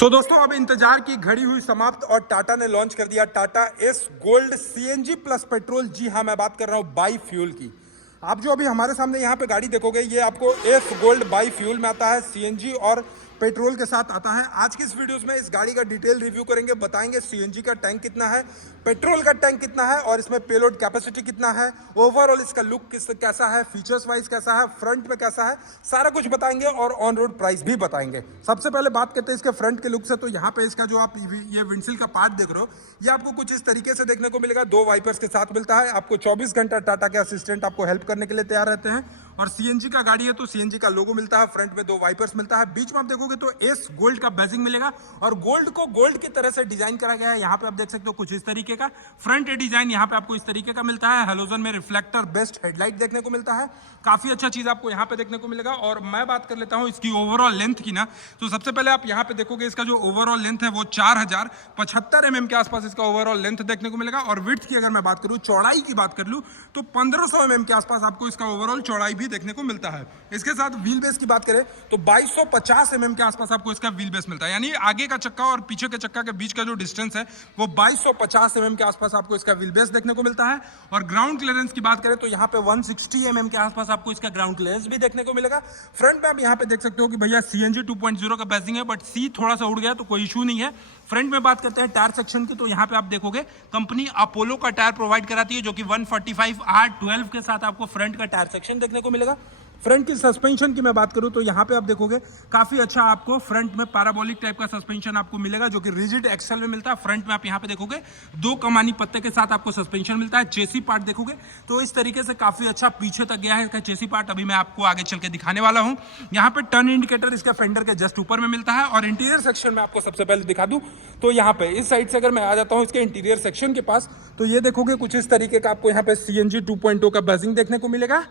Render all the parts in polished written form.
दोस्तों अब इंतजार की घड़ी हुई समाप्त और टाटा ने लॉन्च कर दिया Tata Ace Gold CNG plus petrol. जी हाँ, मैं बात कर रहा हूँ बाई फ्यूल की। आप जो अभी हमारे सामने यहाँ पे गाड़ी देखोगे ये आपको एस गोल्ड बाई फ्यूल में आता है, सीएनजी और पेट्रोल के साथ आता है। आज की इस वीडियोस में इस गाड़ी का डिटेल रिव्यू करेंगे, बताएंगे सीएनजी का टैंक कितना है, पेट्रोल का टैंक कितना है और इसमें पेलोड कैपेसिटी कितना है, ओवरऑल इसका लुक कैसा है, फीचर्स वाइज कैसा है, फ्रंट में कैसा है, सारा कुछ बताएंगे और ऑन रोड प्राइस भी बताएंगे। सबसे पहले बात करते हैं इसके फ्रंट के लुक से। तो यहाँ पे इसका जो आप ये विंडशील का पार्ट देख रहे हो ये आपको कुछ इस तरीके से देखने को मिलेगा। 2 वाइपर्स के साथ मिलता है आपको। 24 घंटा टाटा के असिस्टेंट आपको हेल्प करने के लिए तैयार रहते हैं। और सीएनजी का गाड़ी है तो सीएनजी का लोगो मिलता है, फ्रंट में 2 वाइपर्स मिलता है। बीच में आप देखोगे तो एस गोल्ड का बैजिंग मिलेगा और गोल्ड को गोल्ड की तरह से डिजाइन करा गया है। यहाँ पे आप देख सकते हो कुछ इस तरीके का फ्रंट डिजाइन यहाँ पे आपको इस तरीके का मिलता है। हेलोजन में रिफ्लेक्टर बेस्ट हेडलाइट देखने को मिलता है। काफी अच्छा चीज आपको यहाँ पे देखने को मिलेगा। और मैं बात कर लेता हूँ इसकी ओवरऑल लेंथ की ना, तो सबसे पहले आप यहाँ पे देखोगे इसका जो ओवरऑल लेंथ है वो 4075 mm के आसपास इसका ओवरऑल लेंथ देखने को मिलेगा। और विड्थ की अगर मैं बात करूँ, चौड़ाई की बात कर लूँ तो 1500 mm के आसपास आपको इसका ओवरऑल चौड़ाई भी देखने को मिलता है। इसके साथ व्हील बेस की बात करें तो 2250 mm के आसपास आपको इसका व्हील बेस मिलता है, यानी आगे का चक्का और पीछे के चक्का के बीच का जो डिस्टेंस है वो 2250 mm के आसपास आपको इसका व्हील बेस देखने को मिलता है। और ग्राउंड क्लियरेंस की बात करें तो यहाँ पे 160 mm के आसपास आपको इसका ग्राउंड क्लियरेंस भी देखने को मिलेगा। फ्रंट में आप यहाँ पे देख सकते हो कि भैया सीएनजी 2.0 का बैजिंग है, बट सी थोड़ा सा उड़ गया तो कोई इशू नहीं है। फ्रंट में बात करते हैं टायर सेक्शन की, तो यहाँ पे आप देखोगे कंपनी अपोलो का टायर प्रोवाइड कराती है जो कि 145R12 के साथ आपको फ्रंट का टायर सेक्शन देखने को मिलेगा। फ्रंट की सस्पेंशन की मैं बात करूं तो यहाँ पे आप देखोगे काफी अच्छा आपको फ्रंट में पैराबोलिक टाइप का सस्पेंशन आपको मिलेगा जो कि रिजिड एक्सेल में मिलता है। फ्रंट में आप यहाँ पे देखोगे 2 कमानी पत्ते के साथ आपको सस्पेंशन मिलता है। चेसी पार्ट देखोगे तो इस तरीके से काफी अच्छा पीछे तक गया है इसका चेसी पार्ट, अभी मैं आपको आगे चल के दिखाने वाला हूँ। यहाँ पे टर्न इंडिकेटर इसका फेंडर के जस्ट ऊपर में मिलता है। और इंटीरियर सेक्शन में आपको सबसे पहले दिखा दूं तो यहाँ पे इस साइड से अगर मैं आ जाता हूँ इसके इंटीरियर सेक्शन के पास, तो ये देखोगे कुछ इस तरीके का आपको यहाँ पे सीएनजी 2.0 का बैजिंग देखने को मिलेगा।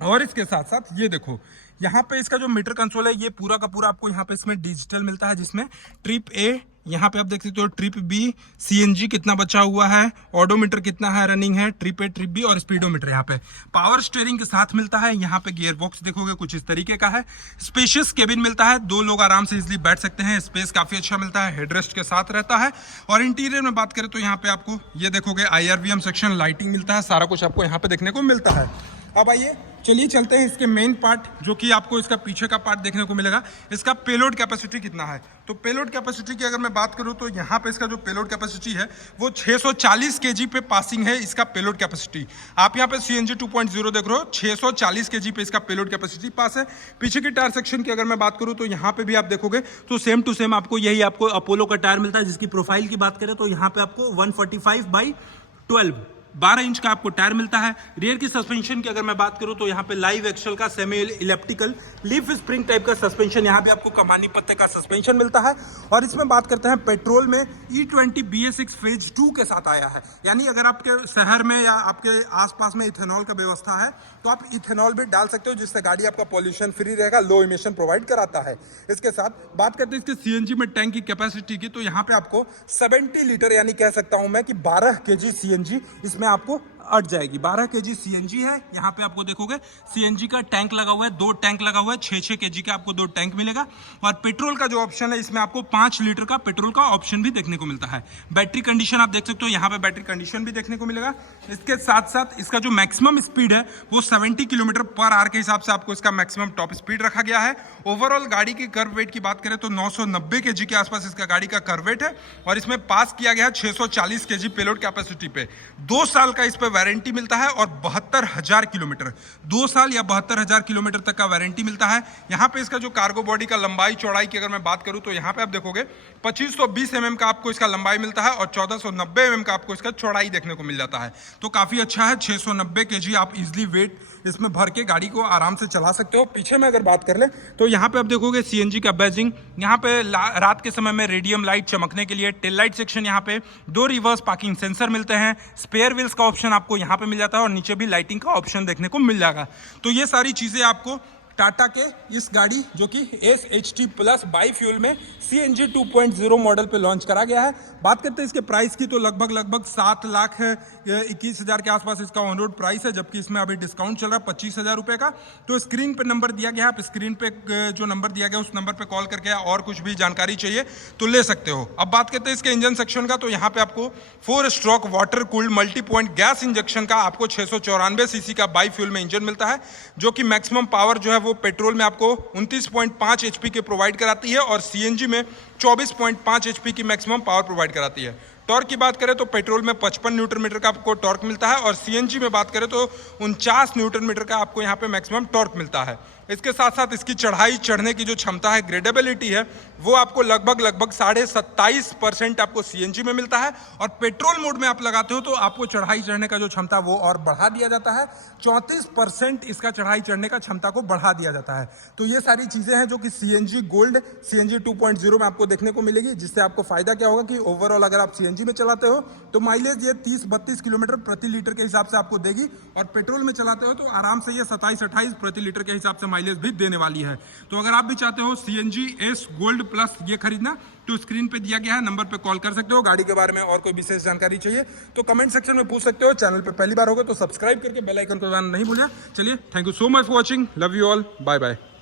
और इसके साथ साथ ये देखो यहाँ पे इसका जो मीटर कंसोल है ये पूरा का पूरा आपको यहाँ पे इसमें डिजिटल मिलता है, जिसमें ट्रिप ए, यहाँ पे आप देख सकते हो ट्रिप बी, सीएनजी कितना बचा हुआ है, ऑडोमीटर कितना है रनिंग है, ट्रिप ए, ट्रिप बी और स्पीडोमीटर यहाँ पे पावर स्टीयरिंग के साथ मिलता है। यहाँ पे गियर बॉक्स देखोगे कुछ इस तरीके का है। स्पेशियस केबिन मिलता है, 2 लोग आराम से इजिली बैठ सकते हैं, स्पेस काफी अच्छा मिलता है, हेडरेस्ट के साथ रहता है। और इंटीरियर में बात करें तो यहाँ पे आपको ये देखोगे IRVM सेक्शन, लाइटिंग मिलता है, सारा कुछ आपको यहाँ पे देखने को मिलता है। अब आइए चलिए चलते हैं इसके मेन पार्ट जो कि आपको इसका पीछे का पार्ट देखने को मिलेगा। इसका पेलोड कैपेसिटी कितना है, तो पेलोड कैपेसिटी की अगर मैं बात करूं तो यहाँ पे इसका जो पेलोड कैपेसिटी है वो 640 kg पे पासिंग है इसका पेलोड कैपेसिटी। आप यहाँ पे सीएनजी 2.0 देख रहे हो, 640 kg पे इसका पेलोड कैपेसिटी पास है। पीछे की टायर सेक्शन की अगर मैं बात करूं तो यहाँ पे भी आप देखोगे तो सेम टू सेम आपको यही आपको अपोलो का टायर मिलता है। जिसकी प्रोफाइल की बात करें तो यहाँ पे आपको 145/12 12 इंच का आपको टायर मिलता है। रियर की सस्पेंशन की अगर मैं बात करूं तो यहाँ पे लाइव एक्सल का semi elliptical leaf spring type का सस्पेंशन, यहाँ पे आपको कमानी पत्ते का सस्पेंशन मिलता है। और इसमें बात करते हैं पेट्रोल में E20 BS6 फेज 2 के साथ आया है, यानी अगर आपके शहर में या आपके आसपास में इथेनॉल का व्यवस्था है तो आप इथेनॉल भी डाल सकते हो, जिससे गाड़ी आपका पॉल्यूशन फ्री रहेगा, लो इमिशन प्रोवाइड कराता है। इसके साथ बात करते हैं इसके सीएनजी में टैंक की कैपेसिटी की, तो यहाँ पे आपको 70 लीटर यानी कह सकता हूं मैं कि 12 kg सीएनजी इसमें आपको अट जाएगी। 12 kg सीएनजी है। यहाँ पे आपको देखोगे सीएनजी का टैंक लगा हुआ है, 2 टैंक लगा हुआ है, 6-6 kg का आपको 2 टैंक मिलेगा। और पेट्रोल का जो ऑप्शन है इसमें आपको 5 लीटर का पेट्रोल का ऑप्शन भी देखने को मिलता है। बैटरी कंडीशन आप देख सकते हो, यहाँ पे बैटरी कंडीशन भी देखने को मिलेगा। इसके साथ साथ इसका जो मैक्सिमम स्पीड है वो 70 km/h के हिसाब से आपको इसका मैक्सिमम टॉप स्पीड रखा गया है। ओवरऑल गाड़ी की कर्व वेट की बात करें तो 990 kg के आसपास इसका गाड़ी का कर्व वेट है। और इसमें पास किया गया है 640 kg पेलोड कैपेसिटी पे। 2 साल का इस पे वारंटी मिलता है और 72,000 किलोमीटर, 2 साल या 72,000 किलोमीटर तक का वारंटी मिलता है। यहाँ पे इसका जो कार्गो बॉडी का लंबाई चौड़ाई की अगर मैं बात करूँ तो यहाँ पे आप देखोगे 2520 mm का आपको इसका लंबाई मिलता है और 1490 mm का आपको इसका चौड़ाई देखने को मिल जाता है। तो काफी अच्छा है, 690 kg आप इजिली वेट इसमें भर के गाड़ी को आराम से चला सकते हो। पीछे में अगर बात कर ले तो यहाँ पे आप देखोगे सीएनजी का बैजिंग, यहाँ पे रात के समय में रेडियम लाइट चमकने के लिए टेल लाइट सेक्शन, यहाँ पे 2 रिवर्स पार्किंग सेंसर मिलते हैं, स्पेयर व्हील्स का ऑप्शन आपको यहाँ पे मिल जाता है और नीचे भी लाइटिंग का ऑप्शन देखने को मिल जाएगा। तो ये सारी चीजें आपको टाटा के इस गाड़ी जो कि SHT प्लस बाई फ्यूल में CNG 2.0 मॉडल पे लॉन्च करा गया है। बात करते हैं इसके प्राइस की तो लगभग 7,21,000 के आसपास इसका ऑन रोड प्राइस है, जबकि इसमें अभी डिस्काउंट चल रहा है 25,000 रुपए का। तो स्क्रीन पे नंबर दिया गया है, आप स्क्रीन पे जो नंबर दिया गया उस नंबर पे कॉल करके और कुछ भी जानकारी चाहिए तो ले सकते हो। अब बात करते हैं इसके इंजन सेक्शन का, तो यहाँ पे आपको 4 stroke water cooled multi point gas injection का आपको 694 सीसी का बाई फ्यूल में इंजन मिलता है, जो कि मैक्सिमम पावर जो है वो पेट्रोल में आपको 29.5 HP की प्रोवाइड कराती है और CNG में 24.5 HP की मैक्सिमम पावर प्रोवाइड कराती है। टॉर्क की बात करें तो पेट्रोल में 55 न्यूटन मीटर का आपको टॉर्क मिलता है और CNG में बात करें तो 49 न्यूटन मीटर का आपको यहाँ पे मैक्सिमम टॉर्क मिलता है। इसके साथ साथ इसकी चढ़ाई चढ़ने की जो क्षमता है, ग्रेडेबिलिटी है, वो आपको लगभग 27.5% आपको CNG में मिलता है और पेट्रोल मोड में आप लगाते हो तो आपको चढ़ाई चढ़ने का जो क्षमता वो और बढ़ा दिया जाता है। 34% इसका चढ़ाई चढ़ने का क्षमता को बढ़ा दिया जाता है। तो ये सारी चीजें हैं जो कि CNG गोल्ड CNG 2.0 में आपको देखने को मिलेगी, जिससे आपको फायदा क्या होगा कि ओवरऑल अगर आप CNG में चलाते हो तो माइलेज ये 30-32 किलोमीटर प्रति लीटर के हिसाब से आपको देगी और पेट्रोल में चलाते हो तो आराम से ये 27-28 प्रति लीटर के हिसाब से माइलेज भी देने वाली है। तो अगर आप भी चाहते हो CNG S गोल्ड प्लस ये खरीदना तो स्क्रीन पे दिया गया है नंबर पे कॉल कर सकते हो। गाड़ी के बारे में और कोई विशेष जानकारी चाहिए तो कमेंट सेक्शन में पूछ सकते हो। चैनल पे पहली बार होगा तो सब्सक्राइब करके बेल आइकन को दबाना नहीं भूलिए। चलिए, thank you so much for watching, love you all, bye bye.